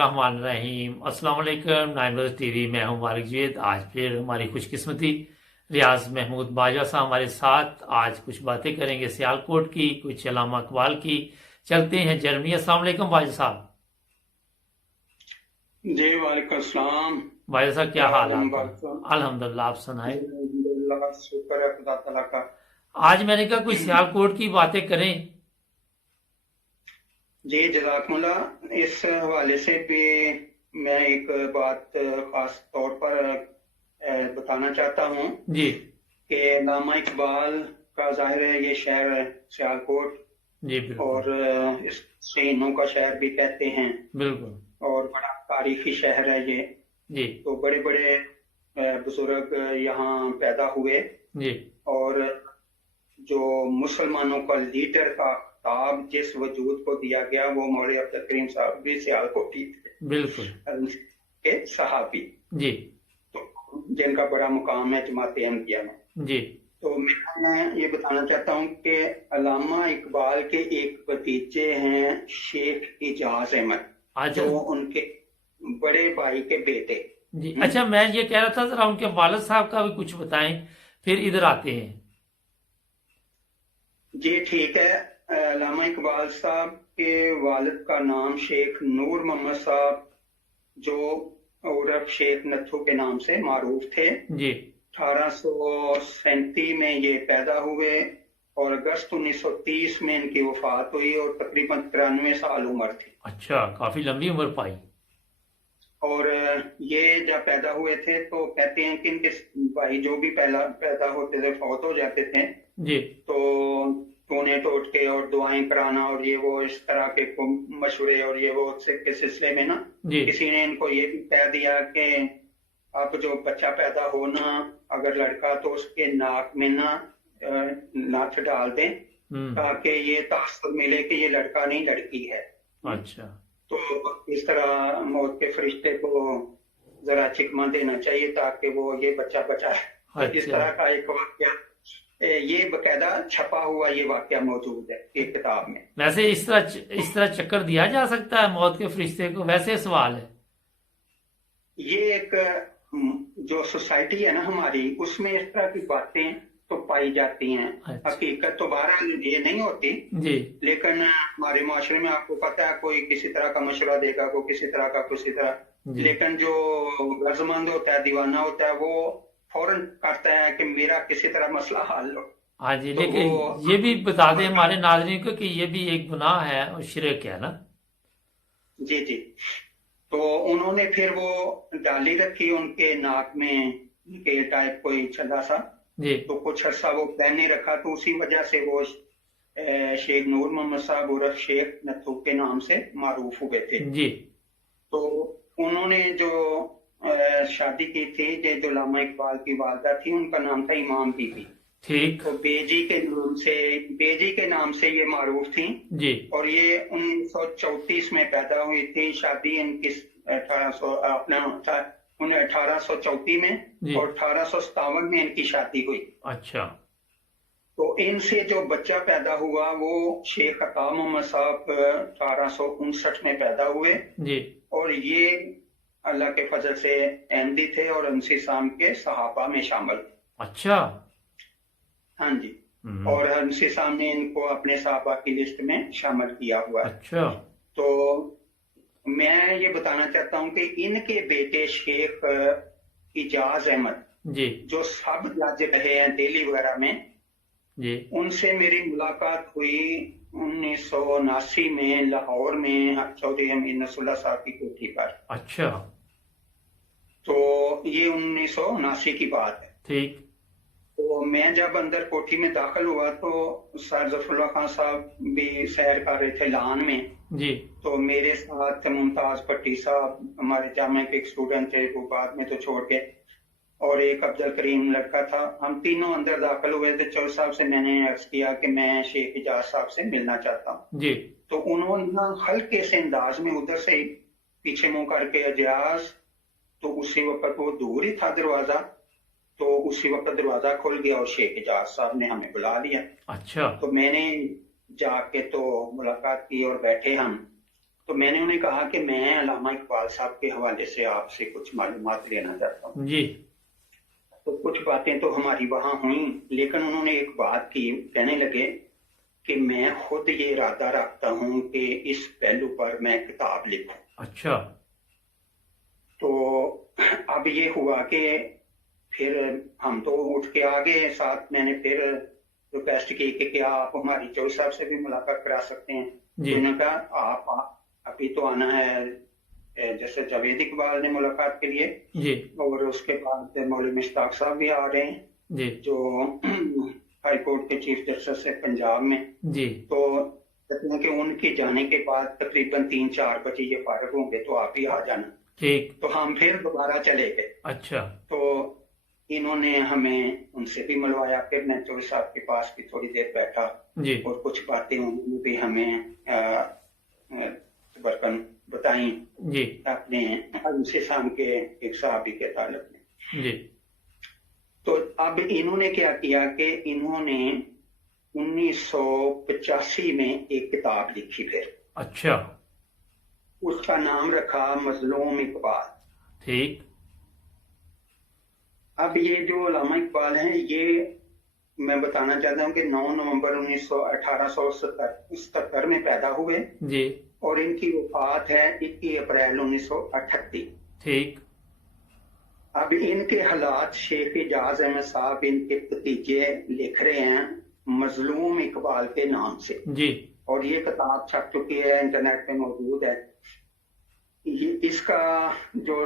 रहमान रहीम। अस्सलाम वालेकुम। नाइमरोज टीवी में हूं वारिक जवेद। आज फिर हमारी खुशकिस्मती रियाज महमूद बाजवा साहब हमारे साथ। आज कुछ बातें करेंगे सियालकोट की, कुछ अल्लामा इकबाल की। चलते हैं जर्मनी। अस्सलाम वालेकुम बाजवा साहब। जी वालेकुम अस्सलाम। बाजवा साहब क्या हाल है आपका? मुबारक। अल्हम्दुलिल्लाह, आप सुनाए। अल्हम्दुलिल्लाह, शुक्र है खुदा तआला का। आज मैंने कहा कुछ सियालकोट की बातें करें। जी जज़ाकमुल्लाह। इस हवाले से भी मैं एक बात खास तौर पर बताना चाहता हूँ जी कि अल्लामा इकबाल का जाहिर है ये शहर है सियालकोट, जी बिल्कुल और इस शहीनों का शहर भी कहते हैं, बिल्कुल। और बड़ा तारीखी शहर है ये। जी तो बड़े बड़े बुजुर्ग यहाँ पैदा हुए, जी और जो मुसलमानों का लीडर का खिताब जिस वजूद को दिया गया वो मौलवी अब्दुल करीम साहब भी सियालकोटी थे, बिल्कुल के सहाबी, जी तो जिनका बड़ा मुकाम है जमात अहमदिया में। जी। तो मैं ये बताना चाहता हूँ कि अल्लामा इकबाल के एक भतीजे हैं शेख इजाज अहमद, अच्छा जो उनके बड़े भाई के बेटे। जी। अच्छा, मैं ये कह रहा था जरा उनके वालिद साहब का भी कुछ बताएं, फिर इधर आते हैं। जी ठीक है। अल्लामा इकबाल साहब के वालिद का नाम शेख नूर मोहम्मद साहब, जो उर्फ शेख नथु के नाम से मारूफ थे, जी 1837 में ये पैदा हुए, और अगस्त 1930 में इनकी वफात हुई, और तकरीबन 93 साल उम्र थी। अच्छा, काफी लंबी उम्र पाई। और ये जब पैदा हुए थे तो कहते हैं कि इनके भाई जो भी पहला पैदा होते थे फौत हो जाते थे, जी तो टोने टोटके और दुआएं कराना और ये वो इस तरह के मशवरे और ये वो के सिलसिले में ना जी किसी ने इनको ये भी कह दिया कि अब जो बच्चा पैदा होना, अगर लड़का तो उसके नाक में ना नथ डाल दें, ताकि ये तासुर मिले कि ये लड़का नहीं लड़की है। अच्छा। तो इस तरह मौत के फरिश्ते को जरा चिकमा देना चाहिए ताकि वो ये बच्चा बचा है। तो इस तरह का एक वाक्य, ये बकायदा छपा हुआ ये वाक्य मौजूद है एक किताब में। वैसे इस तरह चक्कर दिया जा सकता है मौत के फरिश्ते को? वैसे सवाल है। ये एक जो सोसाइटी है ना हमारी, उसमें इस तरह की बातें तो पाई जाती हैं। अच्छा। हकीकत तो बहरहाल ये नहीं होती जी, लेकिन हमारे माशरे में आपको पता है कोई किसी तरह का मशवरा देगा, कोई किसी तरह का किसी तरह, लेकिन जो गर्जमंद होता है, दीवाना होता है, वो फौरन करता है कि मेरा किसी तरह मसला हल हो। हाँ जी। तो लेकिन ये भी बता दें हमारे नाज़रीन को कि ये भी एक गुनाह है और शिरक है ना। जी जी। तो उन्होंने फिर वो डाली रखी उनके नाक में के टाइप कोई छल्ला सा, जी तो कुछ अर्सा वो पहने रखा, तो उसी वजह से वो शेख नूर मोहम्मद साहब उर्फ शेख नथु के नाम से मारूफ हुए थे। जी। तो उन्होंने जो शादी की थी, जो अल्लामा इकबाल की वालदा थी, उनका नाम था इमाम बीबी। ठीक। तो बेजी के नाम से ये मारूफ थी जी। और ये 1934 में पैदा हुई थी। शादी इनकी 1834 में और 1857 में इनकी शादी हुई। अच्छा। तो इनसे जो बच्चा पैदा हुआ वो शेख अता मोहम्मद साहब 1859 में पैदा हुए, जी। और ये अल्लाह के फजल से अहमदी थे और अंसी साम के सहाबा में शामिल थे। अच्छा। हाँ जी। और अंसी साम ने इनको अपने सहाबा की लिस्ट में शामिल किया हुआ है। अच्छा। तो मैं ये बताना चाहता हूँ कि इनके बेटे शेख इजाज अहमद, जी, जो सब जज रहे हैं दिल्ली वगैरह में, जी, उनसे मेरी मुलाकात हुई 1979 में लाहौर में चौधरी अमीन नसरुल्लाह साहब की कोठी पर। अच्छा। तो ये 1979 की बात है। ठीक। तो मैं जब अंदर कोठी में दाखिल हुआ तो सर जफरुल्लाह खान साहब भी सैर कर रहे थे लान में। जी। तो मेरे साथ मुमताज पट्टी साहब हमारे जामे के एक स्टूडेंट थे, वो बाद में तो छोड़ गए, और एक अब्दुल करीम लड़का था। हम तीनों अंदर दाखिल हुए थे। चौधरी साहब से मैंने अर्ज किया कि मैं शेख इजाज साहब से मिलना चाहता हूँ। जी। तो उन्होंने ना हल्के से अंदाज में उधर से पीछे मुंह करके इजाज, तो उसी वक्त वो दूर ही था दरवाजा, तो उसी वक्त दरवाजा खुल गया और शेख इजाज साहब ने हमें बुला लिया। अच्छा। तो मैंने जाके तो मुलाकात की और बैठे हम। तो मैंने उन्हें कहा कि मैं अल्लामा इकबाल साहब के हवाले से आपसे कुछ मालूमात लेना चाहता हूँ। जी तो कुछ बातें तो हमारी वहां हुई, लेकिन उन्होंने एक बात की, कहने लगे कि मैं खुद ये इरादा रखता हूँ कि इस पहलू पर मैं किताब लिखूं। अच्छा तो अब ये हुआ कि फिर हम तो उठ के आ गए, साथ मैंने फिर रिक्वेस्ट की कि क्या आप हमारी चौधरी साहब से भी मुलाकात करा सकते हैं। जी तो उन्होंने कहा आप अभी तो आना है, जैसे जावेद इकबाल ने मुलाकात के लिए, जी और उसके बाद मौलवी मुश्ताक साहब भी आ रहे हैं जी जो हाई कोर्ट के चीफ जस्टिस है पंजाब में। जी तो कहते हैं कि उनके जाने के बाद तकरीबन 3-4 बजे ये फारग होंगे, तो आप ही आ जाना। ठीक। तो हम फिर दोबारा चले गए। अच्छा तो इन्होंने हमें उनसे भी मिलवाया, फिर मैं चौधरी साहब के पास भी थोड़ी देर बैठा जी और कुछ बातें उन्होंने भी हमें बरकन बताई जी अपने उनसे शाम के एक साहबी के ताल्लुक में। जी तो अब इन्होंने क्या किया कि इन्होंने 1985 में एक किताब लिखी फिर। अच्छा उसका नाम रखा मजलूम इकबाल। ठीक। अब ये जो अल्लामा इकबाल हैं, ये मैं बताना चाहता हूँ कि 9 नवंबर 1877 में पैदा हुए जी और इनकी वफात है 21 अप्रैल 1938। ठीक। अब इनके हालात शेख इजाज अहमद साहब इनके भतीजे लिख रहे हैं मजलूम इकबाल के नाम से जी और ये किताब छप चुकी है, इंटरनेट पे मौजूद है। इसका जो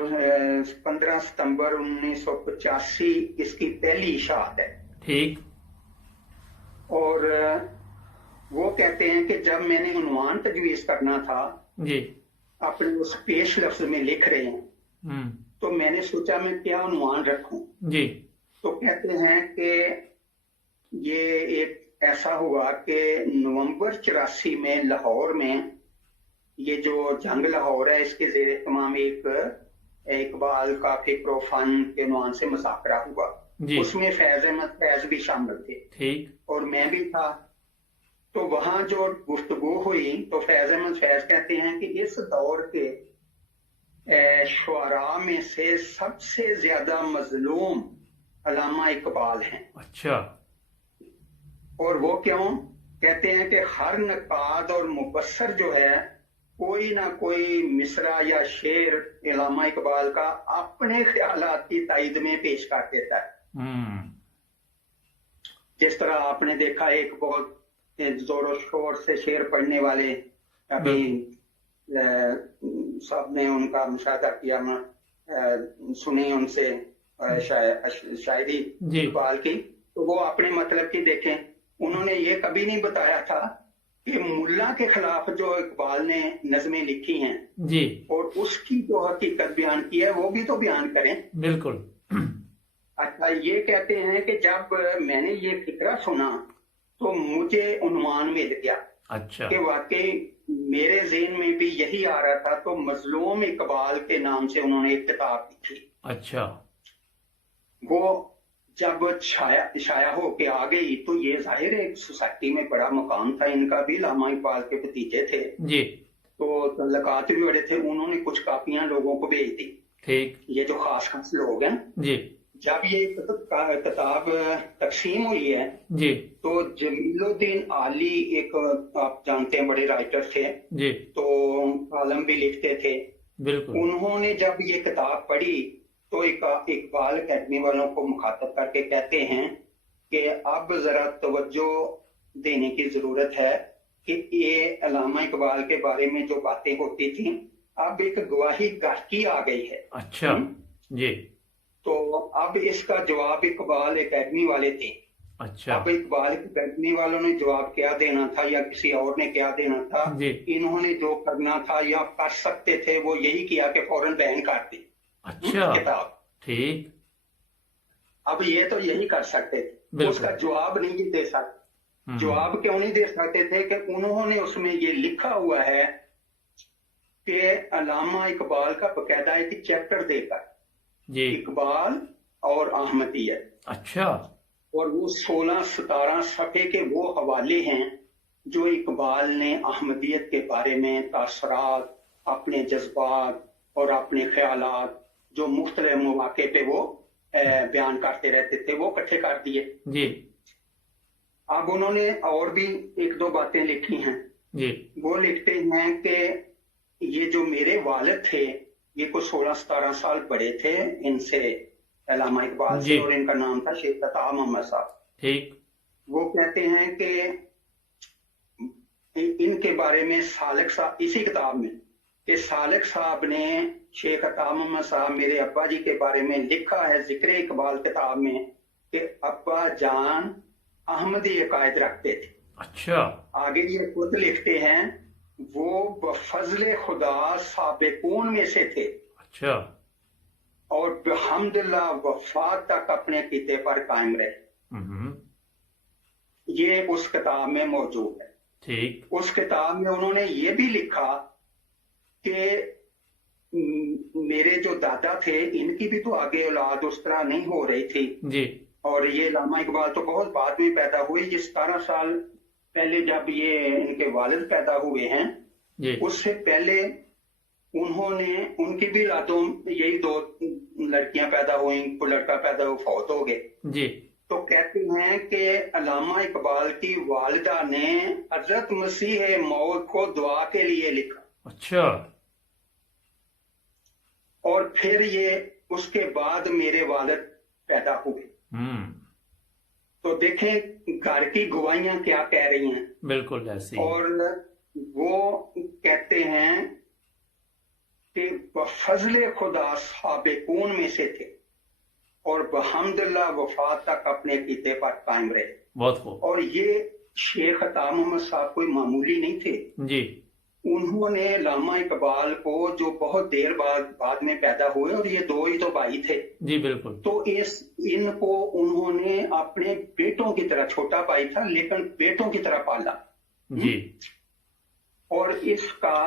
15 सितंबर 1985 इसकी पहली इशाअत है। ठीक। और वो कहते हैं कि जब मैंने उन्वान तजवीज करना था, जी अपने उस पेश लफ्ज में लिख रहे हैं, तो मैंने सोचा मैं क्या उन्वान रखूं। जी तो कहते हैं कि ये एक ऐसा हुआ कि नवंबर 84 में लाहौर में ये जो जंग लाहौर है, इसके जेर तमाम एक इकबाल काफी प्रोफान के उन्वान से मुज़ाकरा हुआ। उसमें फैज अहमद फैज भी शामिल थे। ठीक। और मैं भी था। तो वहां जो गुफ्तगू हुई तो फैज अहमद फैज कहते हैं कि इस दौर के शुअरा में से सबसे ज्यादा मजलूम अल्लामा इकबाल हैं। अच्छा। और वो क्यों? कहते हैं कि हर नकाद और मुबस्सर जो है, कोई ना कोई मिसरा या शेर अल्लामा इकबाल का अपने ख्यालात की तायद में पेश कर देता है। जिस तरह आपने देखा एक बहुत जोरों शोर से शेर पढ़ने वाले अभी सब ने उनका मुशाहदा किया, सुनी उनसे शायरी इकबाल की, तो वो अपने मतलब की देखें। उन्होंने ये कभी नहीं बताया था कि मुल्ला के खिलाफ जो इकबाल ने नज़में लिखी हैं जी, और उसकी जो हकीकत बयान की है वो भी तो बयान करें। बिल्कुल। अच्छा, ये कहते हैं कि जब मैंने ये फिक्रा सुना तो मुझे उन्वान मिल गया। अच्छा। कि वाकई मेरे ज़हन में भी यही आ रहा था। तो मजलूम इकबाल के नाम से उन्होंने एक किताब लिखी। अच्छा। वो जब छाया हो के आ गई तो ये जाहिर है सोसाइटी में बड़ा मुकाम था इनका भी। अल्लामा इकबाल के भतीजे थे जी, तो तल्लकात भी बड़े थे। उन्होंने कुछ कापियां लोगों को भेज दी। ठीक। ये जो खास खास लोग हैं जी, जब ये किताब तकसीम हुई है जी, तो जमीलुद्दीन आली एक आप जानते हैं बड़े राइटर थे जी, तो कॉलम भी लिखते थे। बिल्कुल। उन्होंने जब ये किताब पढ़ी तो इकबाल अकेडमी वालों को मुखातब करके कहते हैं कि अब जरा तवज्जो देने की जरूरत है कि ये अल्लामा इकबाल के बारे में जो बातें होती थी अब एक गवाही गाही आ गई है। अच्छा। जी। तो अब इसका जवाब इकबाल अकेडमी वाले थे। अच्छा। अब इकबाल अकेडमी वालों ने जवाब क्या देना था या किसी और ने क्या देना था, इन्होंने जो करना था या कर सकते थे वो यही किया कि फौरन बैन कर दी। अच्छा, किताब। ठीक। अब ये तो यही कर सकते थे, उसका जवाब नहीं दे सकते। जवाब क्यों नहीं दे सकते थे कि उन्होंने उसमें ये लिखा हुआ है कि अल्लामा इकबाल का बकायदा एक चैप्टर देकर जी, इकबाल और अहमदियत। अच्छा। और वो 16-17 सफ़े के वो हवाले हैं जो इकबाल ने अहमदियत के बारे में तासरात अपने जज्बात और अपने ख्यालात जो मुख्तलिफ मौके पे वो बयान करते रहते थे, वो इकट्ठे कर दिए जी अब उन्होंने और भी एक दो बातें लिखी हैं। जी वो लिखते हैं कि ये जो मेरे वालिद थे ये कुछ 16-17 साल बड़े थे इनसे, अल्लामा इकबाल जी। से, और इनका नाम था शेख अता मोहम्मद साहब। ठीक वो कहते हैं कि इनके बारे में सालिक साहब, इसी किताब में, कि सालिक साहब ने शेख अता मोहम्मद साहब मेरे अब्बा जी के बारे में लिखा है जिक्र इकबाल किताब में कि अब्बा जान अहमदी अकायद रखते थे। अच्छा आगे ये खुद लिखते हैं वो बफजल खुदा साबिकून में से थे अच्छा और बिहम्दिल्लाह वफात तक अपने किते पर कायम रहे। हम्म, ये उस किताब में मौजूद है। ठीक उस किताब में उन्होंने ये भी लिखा कि मेरे जो दादा थे इनकी भी तो आगे औलाद उस तरह नहीं हो रही थी, जी और ये अल्लामा इकबाल तो बहुत बाद में पैदा हुए, ये 17 साल पहले जब ये इनके वालिद पैदा हुए हैं जी उससे पहले उन्होंने, उनकी भी औलादों यही 2 लड़कियां पैदा हुई, कोई लड़का पैदा हुआ, फौत हो गए। जी तो कहते हैं कि अल्लामा इकबाल की वालिदा ने हजरत मसीह मौत को दुआ के लिए लिखा, अच्छा और फिर ये उसके बाद मेरे वालिद पैदा हुए। हम्म, तो देखें घर की गवाहियां क्या कह रही हैं। बिल्कुल ऐसे ही। और वो कहते हैं कि बफजल खुदा साबिकून में से थे और बहम्दुल्लाह वफात तक अपने कीते पर कायम रहे। बहुत खूब और ये शेख अता मोहम्मद साहब कोई मामूली नहीं थे। जी उन्होंने अल्लामा इकबाल को, जो बहुत देर बाद में पैदा हुए, और ये 2 ही तो भाई थे, जी बिल्कुल तो इनको उन्होंने अपने बेटों की तरह, छोटा भाई था लेकिन बेटों की तरह पाला। जी और इसका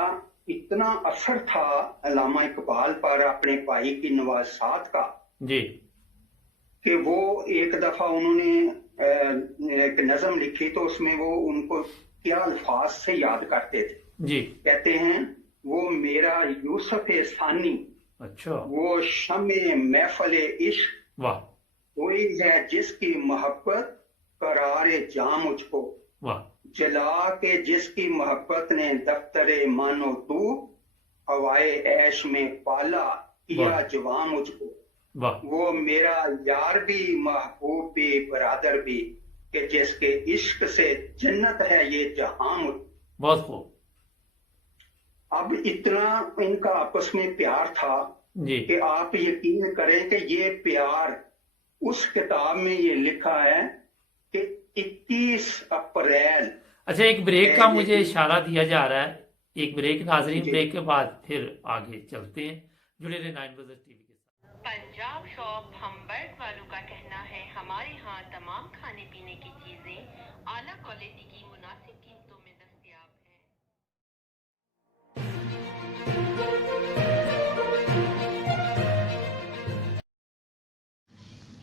इतना असर था अल्लामा इकबाल पर अपने भाई की नवासात का जी कि वो एक दफा उन्होंने एक नज़म लिखी, तो उसमें वो उनको क्या अल्फाज से याद करते थे। जी कहते हैं वो मेरा यूसुफ सानी, अच्छा वो शमे महफले इश्क, वाह कोई है जिसकी मोहब्बत करारे जा मुझको, वाह जला के जिसकी मोहब्बत ने दफ्तरे मानो तू, हवाए ऐश में पाला किया वाह। जवा मुझको, वाह वो मेरा यार भी महबूब भी बरादर भी, कि जिसके इश्क से जन्नत है ये जहां मुझको। बहुत खूब अब इतना इनका आपस में प्यार था जी कि आप यकीन करें कि ये प्यार उस किताब में ये लिखा है कि 21 अप्रैल। अच्छा एक ब्रेक का मुझे इशारा दिया जा रहा है, एक ब्रेक नाजरीन, जी। ब्रेक के बाद फिर आगे चलते हैं। जुड़े रहे 9 बजे टीवी के साथ। पंजाब शॉप हम्बर्ट वालों का कहना है हमारे यहाँ तमाम खाने पीने की चीजें आला क्वालिटी की मुनासिब कीमतों में दस्तयाब हैं।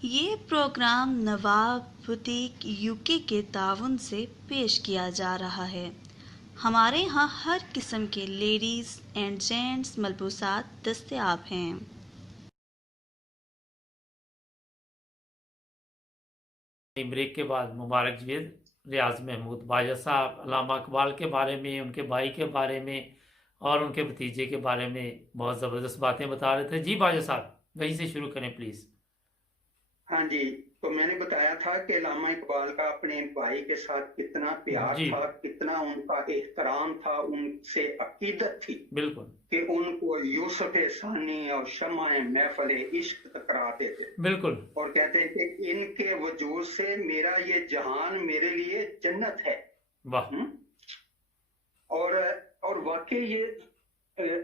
ये प्रोग्राम नवाब बुटीक यूके के ताउन से पेश किया जा रहा है। हमारे यहाँ हर किस्म के लेडीज़ एंड जेंट्स मलबूसात दस्तयाब हैं। ब्रेक के बाद मुबारक जवेद, रियाज महमूद बाजा साहब अल्लामा इकबाल के बारे में, उनके भाई के बारे में और उनके भतीजे के बारे में बहुत ज़बरदस्त बातें बता रहे थे। जी बाजा साहब वहीं से शुरू करें प्लीज़। हाँ जी, तो मैंने बताया था कि अल्लामा इकबाल का अपने भाई के साथ कितना प्यार जी। था, कितना उनका एहतराम था, उनसे अकीदत थी बिल्कुल कि उनको यूसुफ सानी और शम्मा महफल इश्क कराते थे। बिल्कुल और कहते थे कि इनके वजूद से मेरा ये जहान मेरे लिए जन्नत है। वाह और वाकई ये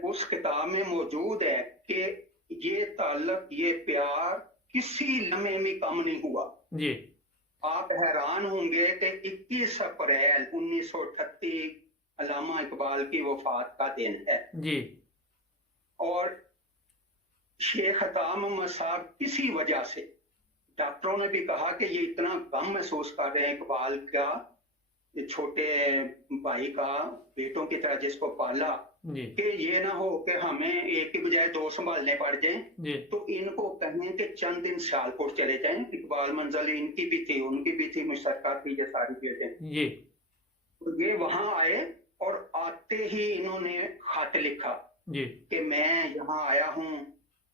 उस किताब में मौजूद है कि ये ताल्लुक, ये प्यार किसी लम्हे में कम नहीं हुआ। जी आप हैरान होंगे कि 21 अप्रैल 1938 अल्लामा इकबाल की वफात का दिन है। जी और शेख अता मोहम्मद साहब किसी वजह से, डॉक्टरों ने भी कहा कि ये इतना गम महसूस कर रहे हैं इकबाल का, ये छोटे भाई का, बेटों की तरह जिसको पाला, جی کہ یہ نہ ہو کہ ہمیں ایک کی بجائے دو سنبھالنے پڑ جائیں. جی تو ان کو کہیں کہ چند دن سیالکوٹ چلے جائیں. اقبال منزل ان کی بھی تھی، ان کی بھی تھی، مشترکہ تھی یہ ساری چیزیں. جی تو یہ وہاں آئے اور آتے ہی انہوں نے خط لکھا جی کہ میں یہاں آیا ہوں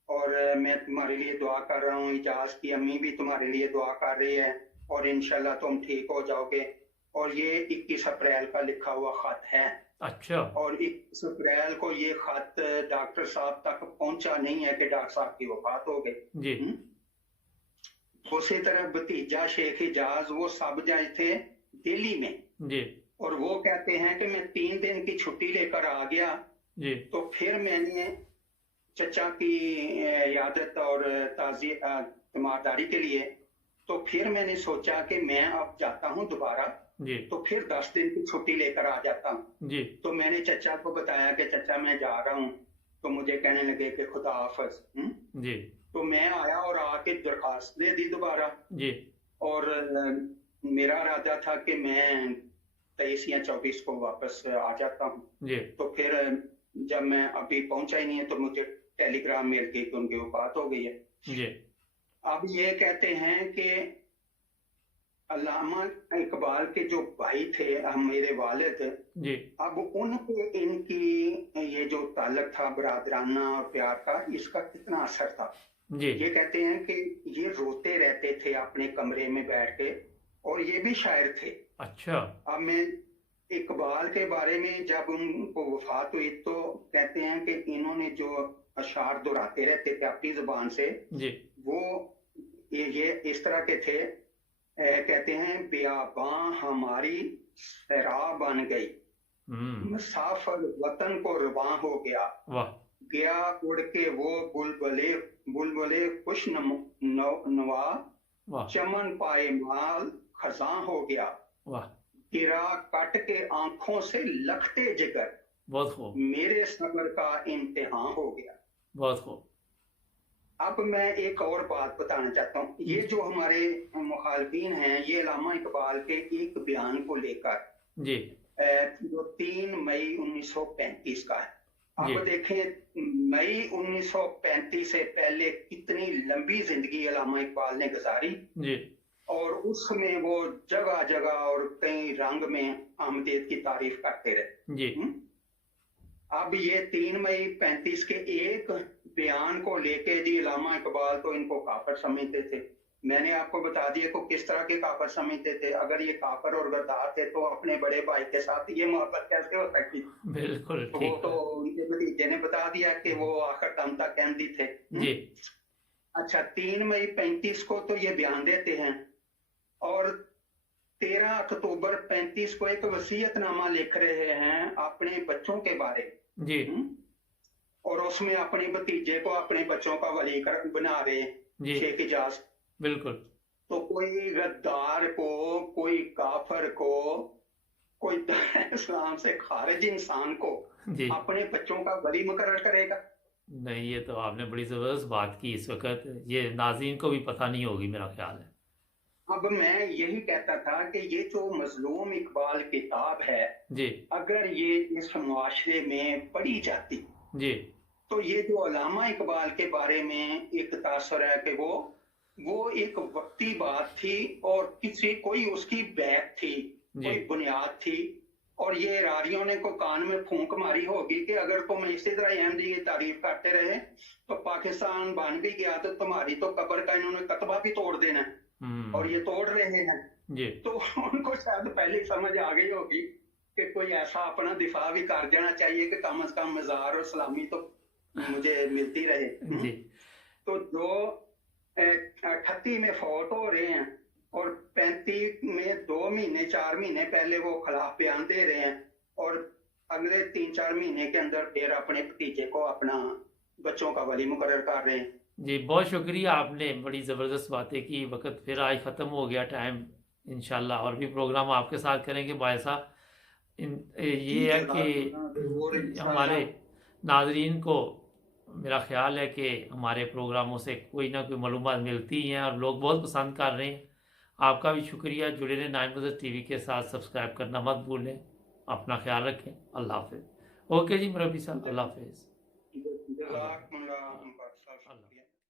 اور میں تمہارے لیے دعا کر رہا ہوں. اجاز کی امی بھی تمہارے لیے دعا کر رہی ہے اور انشاءاللہ تم ٹھیک ہو جاؤ گے. اور یہ 21 اپریل کا لکھا ہوا خط ہے. اچھا اور 21 اپریل کو یہ خط ڈاکٹر صاحب تک پہنچا نہیں ہے کہ ڈاکٹر صاحب کی وفات ہو گئی. جی اسی طرح بھتیجا شیخ اجاز وہ سب جائے تھے دہلی میں، جی اور وہ کہتے ہیں کہ میں 3 دن کی چھٹی لے کر آ گیا. جی تو پھر میں نے چچا کی عیادت اور تیمارداری کے لیے، تو پھر میں نے سوچا کہ میں اب جاتا ہوں دوبارہ، جی تو پھر 10 دن کی چھٹی لے کر آ جاتا ہوں. جی تو میں نے چچا کو بتایا کہ چچا میں جا رہا ہوں. تو مجھے کہنے لگے کہ خدا حافظ. جی تو میں آیا اور آ کے درخواست دے دی دوبارہ. جی اور میرا ارادہ تھا کہ میں 23 یا 24 کو واپس آ جاتا ہوں. جی تو پھر جب میں ابھی پہنچا ہی نہیں ہے تو مجھے ٹیلی گرام مل گئی کہ ان کی وفات ہو گئی ہے. جی اب یہ کہتے ہیں کہ علامہ اقبال کے جو بھائی تھے میرے والد، جی اب ان پہ ان کی یہ جو تعلق تھا برادرانہ اور پیار کا، اس کا کتنا اثر تھا. جی یہ کہتے ہیں کہ یہ روتے رہتے تھے اپنے کمرے میں بیٹھ کے، اور یہ بھی شاعر تھے. اچھا اب میں اقبال کے بارے میں جب ان کو وفات ہوئی تو کہتے ہیں کہ انہوں نے جو اشعار دہراتے رہتے تھے اپنی زبان سے، جی وہ یہ اس طرح کے تھے. کہتے ہیں بیاباں ہماری صحرا بن گئی، مسافر وطن کو رواں ہو گیا، واہ گیا اڑ کے وہ بلبلے خوش نوا، واہ چمن پائے مال خزاں ہو گیا، واہ گرا کٹ کے آنکھوں سے لکھتے جگر، بہت خوب میرے صبر کا امتحان ہو گیا. بہت خوب. اب میں ایک اور بات بتانا چاہتا ہوں. یہ جو ہمارے مخالفین ہیں یہ علامہ اقبال کے ایک بیان کو لے کر جی جو 3 مئی 1935 کا ہے. جی اب دیکھیں مئی 1935 سے پہلے کتنی لمبی زندگی علامہ اقبال نے گزاری، جی اور اس میں وہ جگہ جگہ اور کئی رنگ میں احمدیت کی تعریف کرتے رہے. جی اب یہ 3 مئی 35 کے ایک بیان کو لے کے جی علامہ اقبال تو ان کو کافر سمجھتے تھے. میں نے آپ کو بتا دیا کہ کس طرح کے کافر سمجھتے تھے. اگر یہ کافر اور غدار تھے تو اپنے بڑے بھائی کے ساتھ یہ محبت کیسے ہو سکتی؟ بالکل وہ ٹھیک تو ان کے بھتیجے نے بتا دیا کہ وہ آخر دم تک احمدی تھے. جی اچھا 3 مئی 35 کو تو یہ بیان دیتے ہیں، اور 13 اکتوبر 35 کو ایک وصیت نامہ لکھ رہے ہیں اپنے بچوں کے بارے، جی اور اس میں اپنے بھتیجے کو اپنے بچوں کا ولی بنا رہے ہیں جی شیخ اجاز. بالکل تو کوئی غدار کو، کوئی کافر کو، کوئی اسلام سے خارج انسان کو جی اپنے بچوں کا ولی مقرر کرے گا؟ نہیں، یہ تو آپ نے بڑی زبردست بات کی. اس وقت یہ ناظرین کو بھی پتہ نہیں ہوگی میرا خیال ہے. اب میں یہی کہتا تھا کہ یہ جو مظلوم اقبال کتاب ہے، جی اگر یہ اس معاشرے میں پڑھی جاتی جی تو یہ جو علامہ اقبال کے بارے میں ایک تاثر ہے کہ وہ ایک وقتی بات تھی، اور کوئی اس کی بیعت تھی، جی کوئی بنیاد تھی. اور یہ راریوں نے کو کان میں پھونک ماری ہوگی کہ اگر تم اسی طرح احمدی کی تعریف کرتے رہے تو پاکستان بن بھی گیا تو تمہاری تو قبر کا انہوں نے کتبہ بھی توڑ دینا ہے، اور یہ توڑ رہے ہیں. جی تو ان کو شاید پہلے سمجھ آ گئی ہوگی کہ کوئی ایسا اپنا دفاع بھی کر دینا چاہیے کہ کم از کم مزار اور سلامی تو مجھے ملتی رہے. جی تو جو 38 میں فوت ہو رہے ہیں اور 35 میں 2 مہینے 4 مہینے پہلے وہ خلاف بیان دے رہے ہیں، اور اگلے 3-4 مہینے کے اندر پھر اپنے بھتیجے کو اپنا بچوں کا ولی مقرر کر رہے ہیں. جی بہت شکریہ، آپ نے بڑی زبردست باتیں کی. وقت پھر آج ختم ہو گیا، ٹائم انشاءاللہ اور بھی پروگرام آپ کے ساتھ کریں گے بھائی صاحب. یہ ہے کہ ہمارے ناظرین کو میرا خیال ہے کہ ہمارے پروگراموں سے کوئی نہ کوئی معلومات ملتی ہیں اور لوگ بہت پسند کر رہے ہیں. آپ کا بھی شکریہ. جڑے رہیں 9 بجے ٹی وی کے ساتھ، سبسکرائب کرنا مت بھولیں. اپنا خیال رکھیں. اللہ حافظ. اوکے جی مربی صاحب، اللہ حافظ۔ جزاکم اللہ